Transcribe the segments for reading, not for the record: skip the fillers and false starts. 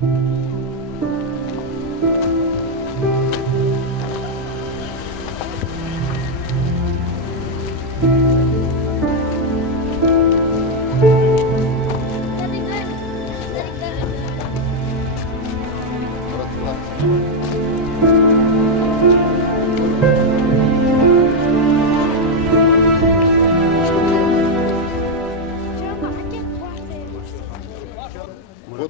Вот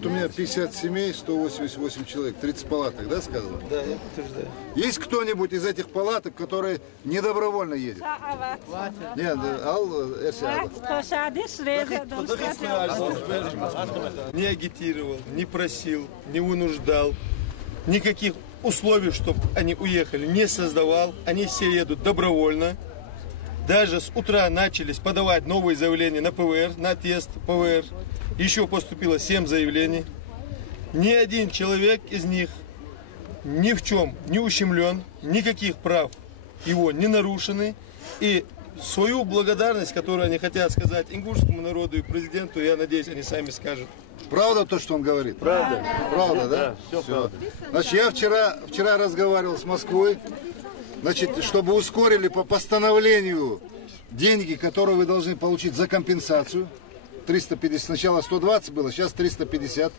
у меня 50 семей, 188 человек, 30 палаток, да, сказано? Да, я подтверждаю. Есть кто-нибудь из этих палаток, который недобровольно едет? Нет, не агитировал, не просил, не вынуждал. Никаких условий, чтобы они уехали, не создавал. Они все едут добровольно. Даже с утра начались подавать новые заявления на ПВР, на тест ПВР. Еще поступило 7 заявлений. Ни один человек из них ни в чем не ущемлен, никаких прав его не нарушены. И свою благодарность, которую они хотят сказать ингушскому народу и президенту, я надеюсь, они сами скажут. Правда то, что он говорит? Правда. Правда, да? Все. Значит, я вчера разговаривал с Москвой, значит, чтобы ускорили по постановлению деньги, которые вы должны получить за компенсацию. 350, сначала 120 было, сейчас 350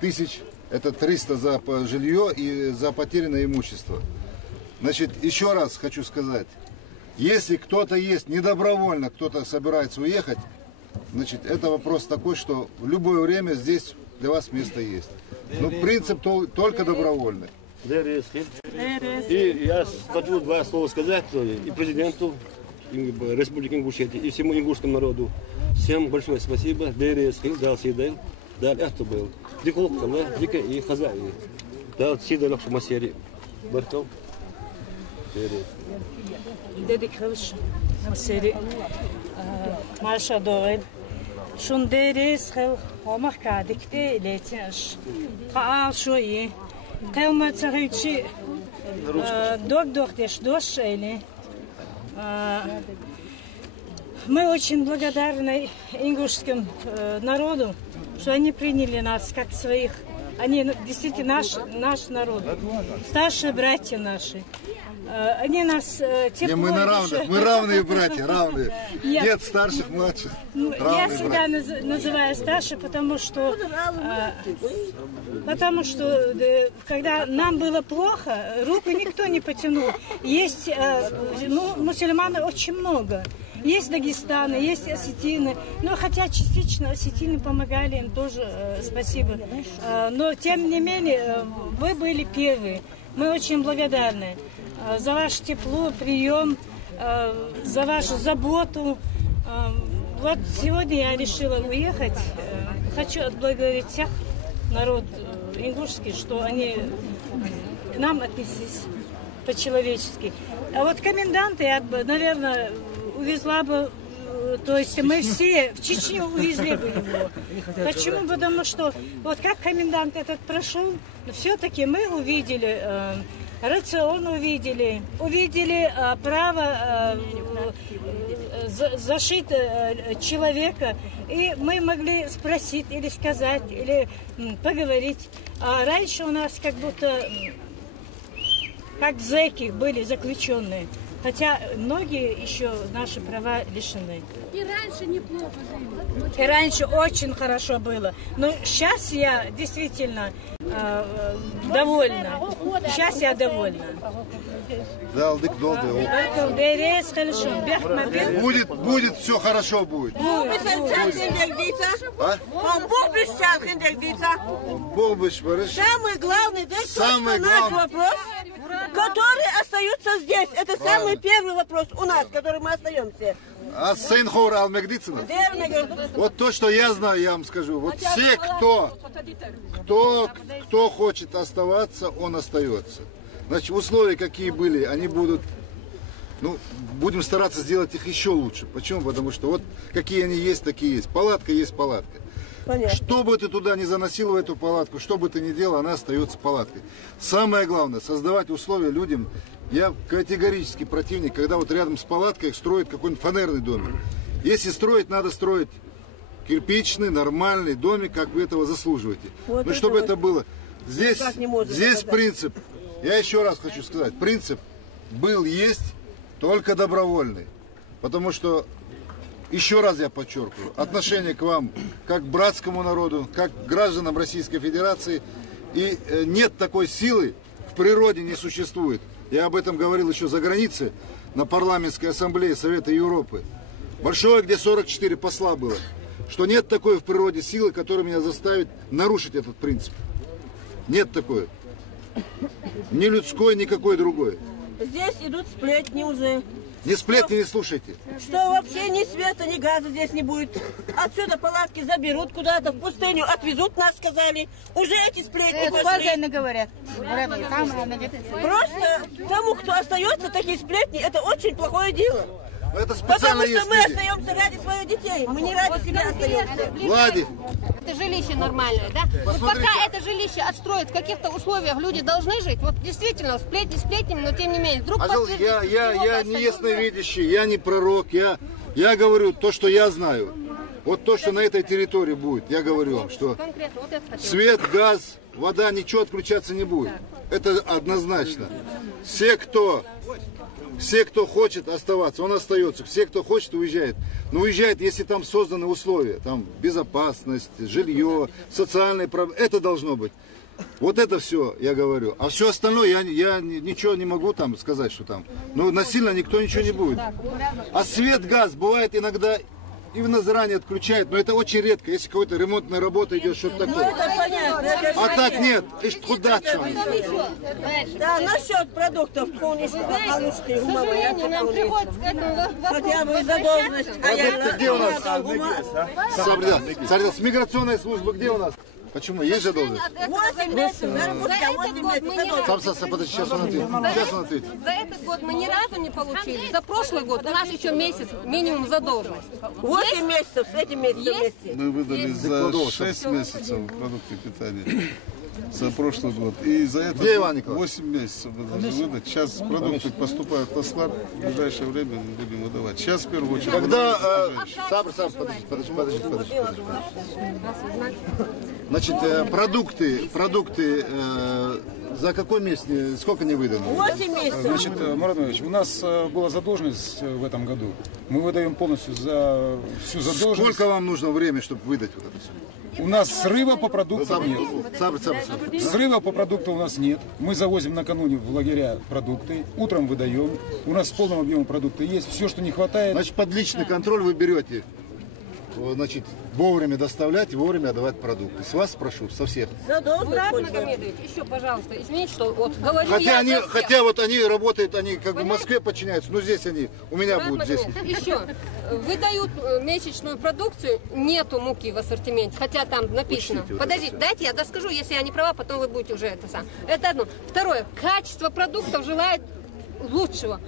тысяч. Это 300 за жилье и за потерянное имущество. Значит, еще раз хочу сказать, если кто-то есть недобровольно, кто-то собирается уехать, значит, это вопрос такой, что в любое время здесь для вас место есть. Но принцип только добровольный. И я хочу 2 слова сказать и президенту Республики Ингушетия, и всему ингушскому народу. Всем большое спасибо. Дал сидел, дал это был. Диколкам, да, дика и хозяин. Дал сидел, что масери. Бартов. Дедик хелш, масери. Маша доен. Шун дерес хел, омахкадик те летяш. Хаал шои. Кэлма царичи. Док деш дош или. Мы очень благодарны ингушскому народу, что они приняли нас как своих. Они действительно наш народ, старшие братья наши. Они нас тепло... Мы на равных, мы равные братья, равные. Нет старших, младших. Я всегда называю старших, потому что когда нам было плохо, руку никто не потянул. Есть мусульман очень много. Есть Дагестаны, есть осетины. Но хотя частично осетины помогали, им тоже спасибо. Но тем не менее, вы были первые. Мы очень благодарны за ваше тепло, прием, за вашу заботу. Вот сегодня я решила уехать. Хочу отблагодарить всех народ ингушский, что они к нам отнеслись по-человечески. А вот коменданта я бы, наверное, увезла бы, то есть мы все в Чечню увезли бы его. Почему? Потому что вот как комендант этот прошел, все-таки мы увидели рацион, увидели право защиты человека, и мы могли спросить или сказать, или поговорить. А раньше у нас как будто как зэки были заключенные. Хотя многие еще наши права лишены. И раньше неплохо жили. И раньше очень хорошо было. Но сейчас я действительно довольна. Сейчас я довольна. Будет все хорошо будет. Самый главный, наш вопрос, который остается здесь. Это самый первый вопрос у нас, который мы остаемся. А Сейнхор Алмегдицина? Вот то, что я знаю, я вам скажу. Вот все, кто хочет оставаться, он остается. Значит, условия какие были, они будут, будем стараться сделать их еще лучше. Почему? Потому что вот какие они есть, такие есть. Палатка есть палатка. Понятно. Что бы ты туда ни заносил в эту палатку, что бы ты ни делал, она остается палаткой. Самое главное, создавать условия людям. Я категорически противник, когда вот рядом с палаткой строят какой-нибудь фанерный домик. Если строить, надо строить кирпичный, нормальный домик, как вы этого заслуживаете. Вот Но это чтобы вот. это было. Здесь сказать. принцип, я еще раз хочу сказать, принцип был, есть, только добровольный. Потому что, еще раз я подчеркиваю, отношение к вам, как к братскому народу, как к гражданам Российской Федерации, и нет такой силы, в природе не существует. Я об этом говорил еще за границей, на парламентской ассамблее Совета Европы. Большое, где 44 посла было. Что нет такой в природе силы, которая меня заставит нарушить этот принцип. Нет такой. Ни людской, никакой другой. Здесь идут сплетни уже. Не сплетни не слушайте. Что вообще ни света, ни газа здесь не будет. Отсюда палатки заберут куда-то, в пустыню отвезут, нас сказали. Уже эти сплетни пошли. говорят. Просто тому, кто остается, такие сплетни, это очень плохое дело. Это специально Потому что есть мы люди. остаемся ради своих детей. Мы не ради себя остаемся. Владик, Это жилище нормальное, да? Вот пока это жилище отстроят в каких-то условиях, люди должны жить. Вот действительно, сплетни сплетнями, но тем не менее. Вдруг пожалуйста, я подтвердится, не ясновидящий, я не пророк, я говорю то, что я знаю. Вот то, что на этой территории будет, я говорю вам, что конкретно, вот это хотел. свет, газ, вода, ничего отключаться не будет. Это однозначно. Все, кто хочет оставаться, он остается. Все, кто хочет, уезжает. Но уезжает, если там созданы условия. Там безопасность, жилье, социальные проблемы. Это должно быть. Вот это все, я говорю. А все остальное, я ничего не могу там сказать, что там. Ну, насильно никто ничего не будет. А свет, газ, бывает иногда именно заранее отключают. Но это очень редко. Если какой-то ремонтная работа идет, что-то такое. Это понятно. А так нет. И куда что? Да, насчет продуктов, К сожалению, нам приходится к этому хотя бы вопросу задолженность. Продукты где у нас? Смотрите, с миграционной службы где у нас? Почему? Есть же должность? 8 месяцев, заработка, 8 месяцев. Подожди, сейчас он ответит. За этот год мы ни разу не получили. За прошлый год у нас еще месяц минимум задолженность. 8 месяцев с этим месяцем вместе. Мы выдали за 6 месяцев продукты питания за прошлый год. И за это Где Иван Николаевич? 8 месяцев мы должны выдать. Сейчас продукты поступают на склад. В ближайшее время мы будем выдавать. Сейчас в первую очередь. Когда... Подожди. Значит, продукты за какой месяц, сколько не выдано? 8 месяцев. Значит, Марат Иванович, у нас была задолженность в этом году. Мы выдаем полностью за всю задолженность. Сколько вам нужно времени, чтобы выдать вот это все? У нас срыва по продуктам нет. Сабр. Срыва по продуктам у нас нет. Мы завозим накануне в лагеря продукты, утром выдаем. У нас в полном объеме продукты есть. Все, что не хватает. Значит, под личный контроль вы берете, значит, вовремя доставлять и вовремя отдавать продукты. С вас прошу, со всех. Мурат Магомедович, еще, пожалуйста, извините, что вот говорю Хотя вот они работают, они как бы в Москве подчиняются, но здесь они, у меня будут здесь. Еще выдают месячную продукцию, нету муки в ассортименте, хотя там написано. Учтите, Подождите, дайте я доскажу, если я не права, потом вы будете уже это сам. Это одно. Второе, качество продуктов желает лучшего.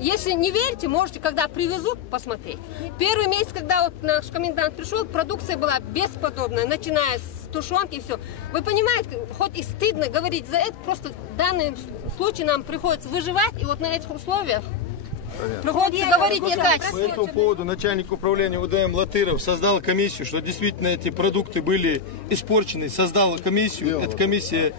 Если не верите, можете, когда привезут, посмотреть. Первый месяц, когда вот наш комендант пришел, продукция была бесподобная, начиная с тушенки и все. Вы понимаете, хоть и стыдно говорить за это, просто в данный случай нам приходится выживать, и вот на этих условиях приходится говорить По некачественно. этому поводу начальник управления УДМ Латыров создал комиссию, что действительно эти продукты были испорчены. Создал комиссию, эта комиссия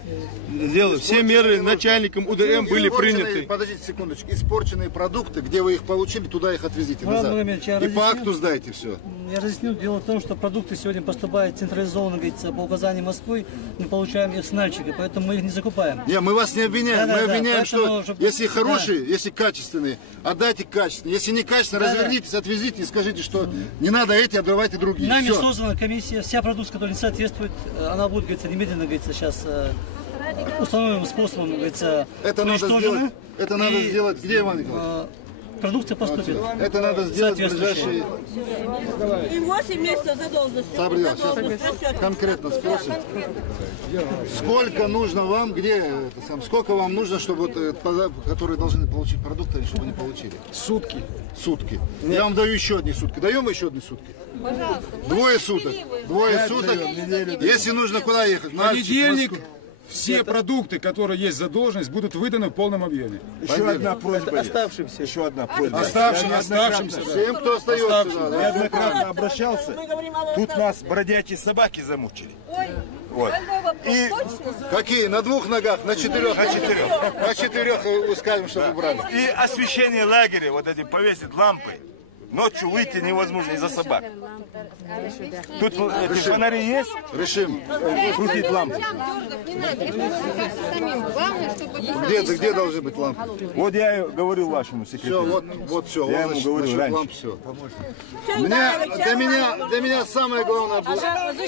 сделала. Все меры начальником УДМ были приняты. Подождите секундочку. Испорченные продукты, где вы их получили, туда их отвезите назад. И по акту сдайте все. Я разъясню. Дело в том, что продукты сегодня поступают централизованно, говорится, по указанию Москвы. Мы получаем их с Нальчика, поэтому мы их не закупаем. Не, мы вас не обвиняем. Мы обвиняем, поэтому, что если хорошие, если качественные, отдайте качественные. Если не качественные, развернитесь, отвезите и скажите, что не надо эти, отдавайте другие. Нами Все. создана комиссия, вся продукция, которая не соответствует, она будет, говорится, немедленно, говорится, сейчас установленным способом, говорится, Это надо сделать. Где, Иван Николаевич? Продукция поступит. Это надо сделать в ближайшие... И 8 месяцев задолженности. Сабрил, сейчас конкретно спросим. Сколько нужно вам, сколько вам нужно, чтобы которые должны получить продукты, чтобы они получили? Сутки. Сутки. Я вам даю еще одни сутки. Даем еще одни сутки? Пожалуйста. Двое суток. Если нужно куда ехать? Понедельник. все продукты, которые есть задолженность, будут выданы в полном объеме. Еще одна просьба. Оставшимся. Еще одна просьба. Оставшимся. Всем, кто остается. Неоднократно обращался. Тут нас бродячие собаки замучили. Вот. И какие? На двух ногах? На четырех? На четырех. На четырех скажем, чтобы убрали. И освещение лагеря, вот эти повесить лампы. Ночью выйти невозможно из-за собак. Тут эти фонари есть? Решим. Крутить лампы. Где должны быть лампы? Вот я и говорил вашему секретарю. Вот все. Я ему говорил раньше. Ламп, все. Для меня самое главное было... Пожалуйста,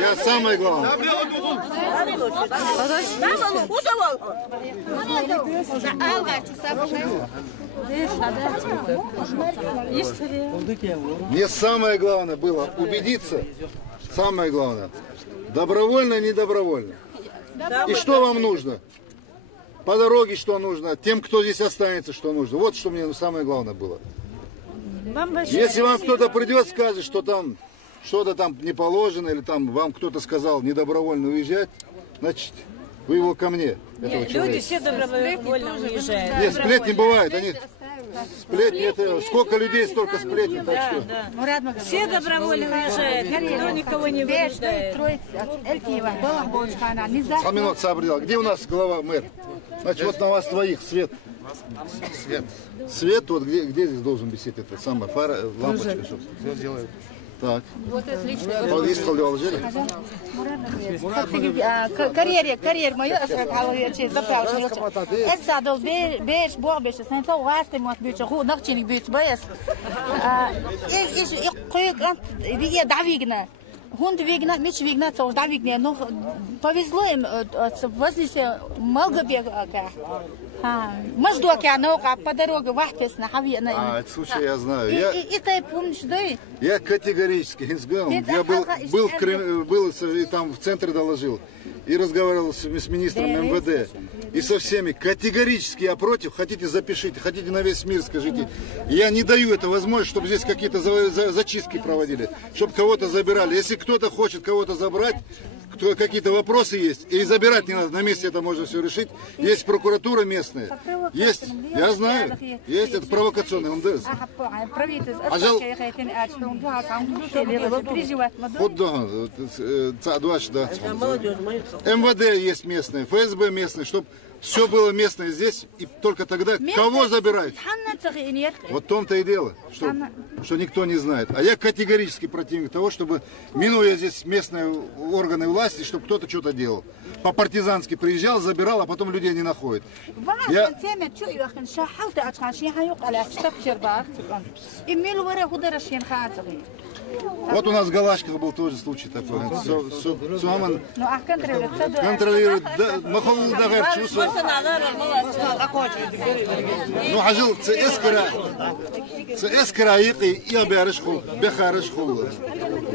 я самое главное. Мне самое главное было убедиться, самое главное, добровольно, не добровольно. И что вам нужно? По дороге что нужно? Тем, кто здесь останется, что нужно? Вот что мне самое главное было. Если вам кто-то придет, скажет, что там что-то там не положено, или там вам кто-то сказал недобровольно уезжать, значит, вы его ко мне. Люди все добровольно уезжают. Нет, сплетни бывают. Сплетни, это сколько людей, столько сплетни. Все добровольно уезжают. Никто никого не вынуждает. Саминот Сабридал. Где у нас глава мэр? Значит, вот на вас двоих свет. Свет, вот где здесь должен висеть эта самая фара, лампочка, чтобы все сделают. Так. Вот отлично. Карьер мою, заправочную. Это садол беш бобеш, сенсо васте мот бич ху нахчини бич бес. И кой вие давигна. Хунд вигна, мич вигна, то давигна, но повезло им возле много бега. По дороге вахтес на хавьена. Это случай я знаю. И ты помнишь, да? Я категорически, я был и там в центре доложил, и разговаривал с министром МВД, и со всеми. Категорически я против, хотите запишите, хотите на весь мир скажите. Я не даю это возможность, чтобы здесь какие-то зачистки проводили, чтобы кого-то забирали. Если кто-то хочет кого-то забрать, какие-то вопросы есть, и забирать не надо, на месте это можно все решить. Есть прокуратура местная, есть, я знаю, есть, это провокационный МДС. МВД есть местное, ФСБ местное, чтобы все было местное здесь, и только тогда кого забирать? Вот в том-то и дело, что никто не знает. А я категорически противник того, чтобы, минуя здесь местные органы власти, чтобы кто-то что-то делал. По-партизански приезжал, забирал, а потом людей не находит. Вот у нас в Галашках был тоже случай такой. Контролирует. Ну, хажил, цеэскара и бярышхул, бехарышхул,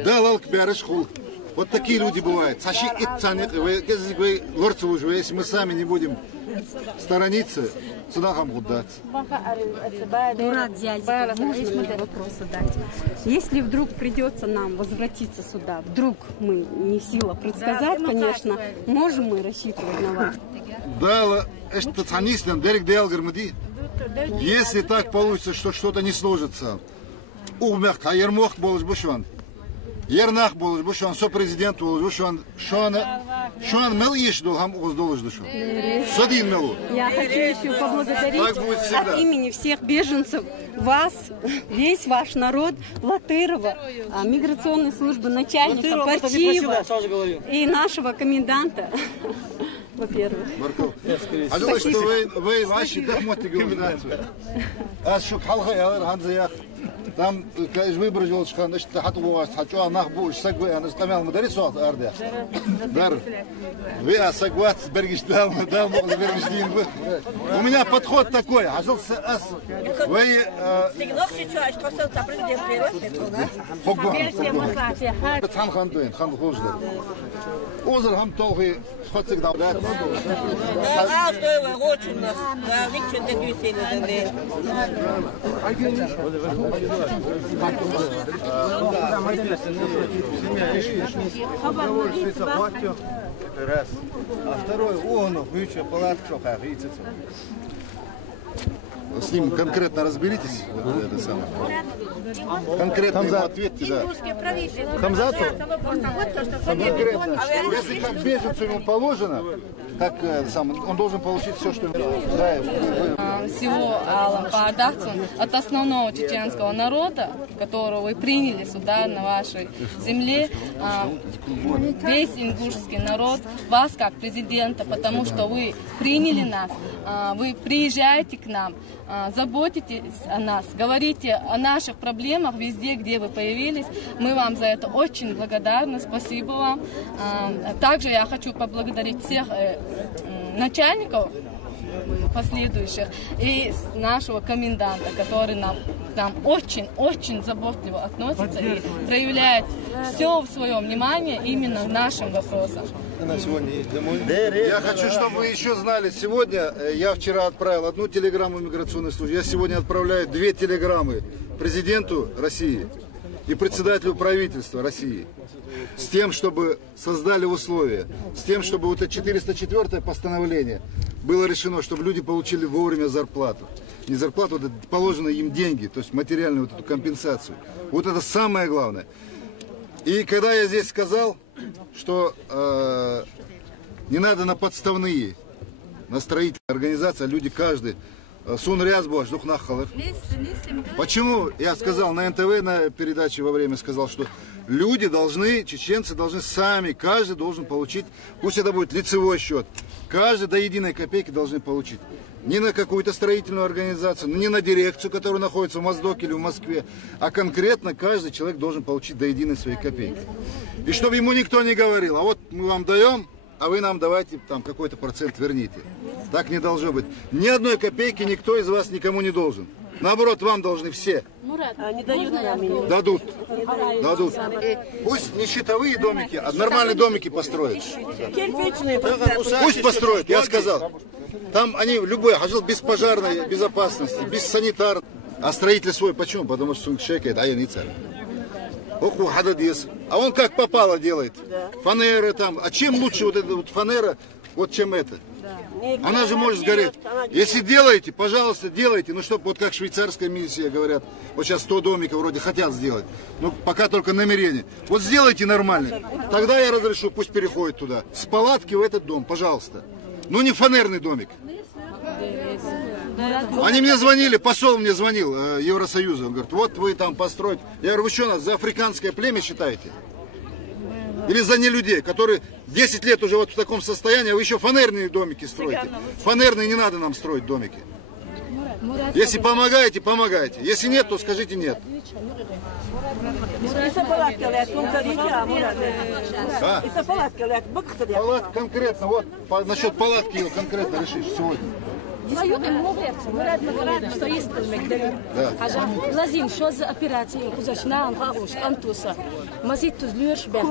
далалк бярышхул. Вот такие люди бывают. Саши и цаник, вы лорцы уже, если мы сами не будем сторониться, сюда нам будут. Мурат Зязиков, можно вопрос задать? Если вдруг придется нам возвратиться сюда, вдруг мы не в силах предсказать, конечно, можем мы рассчитывать на вас? Да, это цанистен, берег Делгармади. Если так получится, что что-то не сложится, умер, а Ермох был бушван. Ернах был бушван, сопрезидент был бушван. Шуан мел ешдул, хам уздолж душу. Садин мелу. Я хочу еще поблагодарить от имени всех беженцев вас, весь ваш народ, Латырова, миграционной службы, начальника Партиева и нашего коменданта. Во-первых. А думаю, что вы ваши дахмоты географию. А шук халха я ранзаях. Там выбрал, что значит хату хочу нахбу сагвы, она стамял мадарису арда. Дар. Вы асагват бергиш дал бергишдин. У меня подход такой. Ажил ас. Вы сигнал сейчас, что президент привет. Хан хандуин, хан хожда. Озер хам толги хотсик давдат. Да, что его очень нас. Да, ничего не двигается. Раз. А второй, он, с ним конкретно разберитесь, вот это самое. Конкретно ему ответьте, да. Хамзату? Конкретно. Если как беженцу ему положено, как он должен получить все, что всего Алам-Паардахцу от основного чеченского народа, которого вы приняли сюда, на вашей земле, весь ингушский народ, вас как президента, потому что вы приняли нас, вы приезжаете к нам, заботитесь о нас, говорите о наших проблемах везде, где вы появились. Мы вам за это очень благодарны, спасибо вам. Также я хочу поблагодарить всех начальников последующих и нашего коменданта, который нам очень заботливо относится и проявляет все в своем внимании именно к нашим вопросам. Я хочу, чтобы вы еще знали, сегодня я вчера отправил одну телеграмму миграционной службе, я сегодня отправляю 2 телеграммы президенту России и председателю правительства России с тем, чтобы создали условия, с тем, чтобы вот это 404-е постановление было решено, чтобы люди получили вовремя зарплату. Не зарплату, вот это положенные им деньги, то есть материальную вот эту компенсацию. Вот это самое главное. И когда я здесь сказал, что не надо на подставные, на строительные организации, а люди каждый Почему я сказал на НТВ, на передаче во время сказал, что люди должны, чеченцы должны сами, каждый должен получить, пусть это будет лицевой счет, каждый до единой копейки должны получить. Не на какую-то строительную организацию, не на дирекцию, которая находится в Моздоке или в Москве, а конкретно каждый человек должен получить до единой своей копейки. И чтобы ему никто не говорил, а вот мы вам даем, а вы нам давайте там какой-то процент верните. Так не должно быть. Ни одной копейки никто из вас никому не должен. Наоборот, вам должны все. Они дают нам. Дадут. Пусть не щитовые домики, а нормальные домики построят. Пусть построят, я сказал. Там они любой, без пожарной безопасности, без санитар. А строитель свой почему? Потому что человек, а я не царь. А он как попало делает. Фанеры там. А чем лучше вот эта вот фанера, вот чем это? Она же может сгореть. Если делаете, пожалуйста, делайте. Ну, чтобы вот как швейцарская миссия говорят, вот сейчас 100 домиков вроде хотят сделать. Ну, пока только намерение. Вот сделайте нормально. Тогда я разрешу, пусть переходит туда. С палатки в этот дом, пожалуйста. Ну, не фанерный домик. Они мне звонили, посол мне звонил, Евросоюза. Он говорит, вот вы там построите. Я говорю, вы что, нас за африканское племя считаете? Или за не людей, которые 10 лет уже вот в таком состоянии, а вы еще фанерные домики строите. Фанерные не надо нам строить домики. Если помогаете, помогайте. Если нет, то скажите нет. Палатка конкретно, вот насчет палатки ее конкретно решишь сегодня. Лазин, что за операция? Кузачна, Анхауш, Антуса. Мазит тузлюш бех.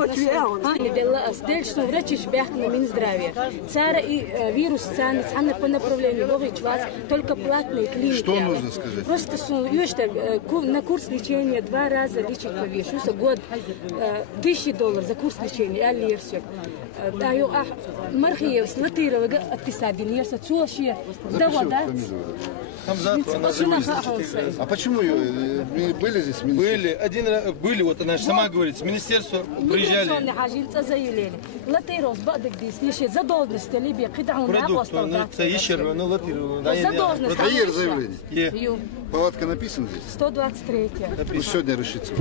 Сдель, что врачиш бех на Минздравия. Цара и вирус цанит, она по направлению ловить вас только платные клиники. Что нужно сказать? Просто на курс лечения 2 раза лечить повешусь, год $1000 за курс лечения, аллерсик. Мархиев, Слатырова, отписабин, я сочувствую. А почему были здесь? Были, вот она же сама говорит, с министерства приезжали. Продукт, это еще заявление. Палатка написана здесь? 123. Пусть сегодня решится.